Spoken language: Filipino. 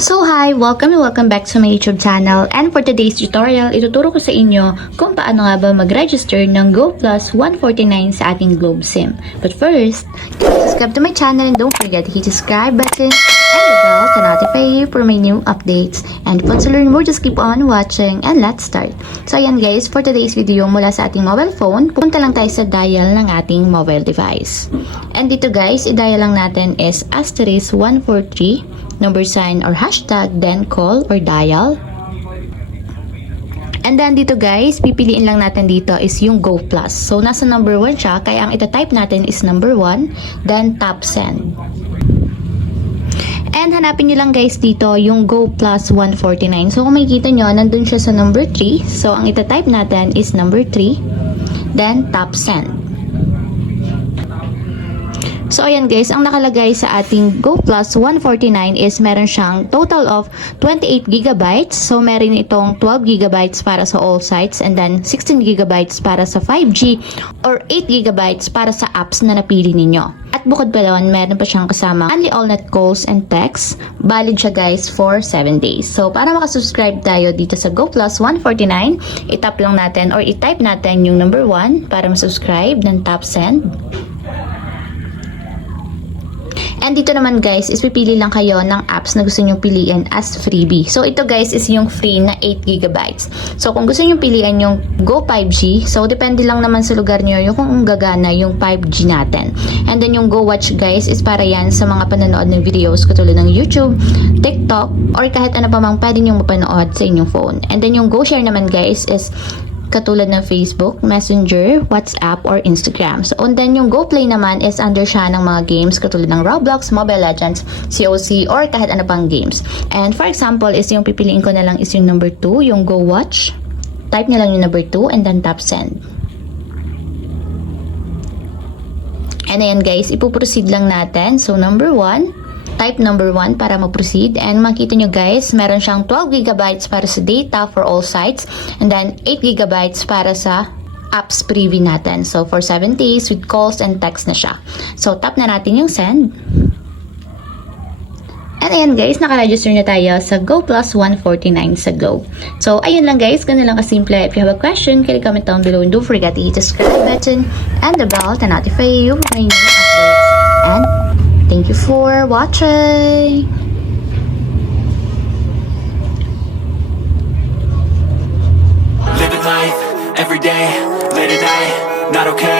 So hi! Welcome and welcome back to my YouTube channel, and for today's tutorial, ituturo ko sa inyo kung paano nga ba mag-register ng GO+149 sa ating Globe SIM. But first, subscribe to my channel and don't forget to hit the subscribe button and the bell to notify you for my new updates. And if you want to learn more, just keep on watching and let's start. So ayan guys, for today's video mula sa ating mobile phone, punta lang tayo sa dial ng ating mobile device. And dito guys, i-dial lang natin is *143 number sign or hashtag, then call or dial. And then dito guys, pipiliin lang natin dito is yung Go+. So nasa number 1 siya, kaya ang itatype natin is number 1, then tap send. And hanapin nyo lang guys dito yung GO+149. So kung makikita nyo, nandun siya sa number 3. So ang itatype natin is number 3, then tap send. So ayan guys, ang nakalagay sa ating GO+149 is meron siyang total of 28 GB. So meron itong 12 GB para sa all sites and then 16 GB para sa 5G or 8 GB para sa apps na napili ninyo. At bukod pa doon, meron pa siyang kasama only all net calls and texts. Valid siya guys for 7 days. So para makasubscribe tayo dito sa GO+149, itap lang natin or itype natin yung number 1 para masubscribe, then tap send. And dito naman guys, is pipili lang kayo ng apps na gusto nyo piliin as freebie. So ito guys is yung free na 8 GB. So kung gusto nyo piliin yung Go 5G, so depende lang naman sa lugar nyo yung kung gagana yung 5G natin. And then yung Go Watch guys is para yan sa mga panonood ng videos katulad ng YouTube, TikTok, or kahit ano pa mang pwede nyo mapanood sa inyong phone. And then yung Go Share naman guys is katulad ng Facebook, Messenger, WhatsApp, or Instagram. So, and then yung Go Play naman is under siya ng mga games katulad ng Roblox, Mobile Legends, COC, or kahit ano pang games. And for example, is yung pipiliin ko na lang is yung number 2, yung Go Watch. Type nyo lang yung number 2 and then tap send. And ayan guys, ipuproceed lang natin. So, number 1, type number 1 para mag-proceed, and makita nyo guys, meron siyang 12 GB para sa data for all sites and then 8 GB para sa apps preview natin. So for 7 days with calls and text na siya. So tap na natin yung send. And ayan guys, naka-register na tayo sa GO+149 sa Globe. So ayun lang guys, ganun lang kasimple. If you have a question, can you comment down below and don't forget to hit the subscribe button and the bell to notify you for my new updates. And thank you for watching. Living life every day, late at night, not okay.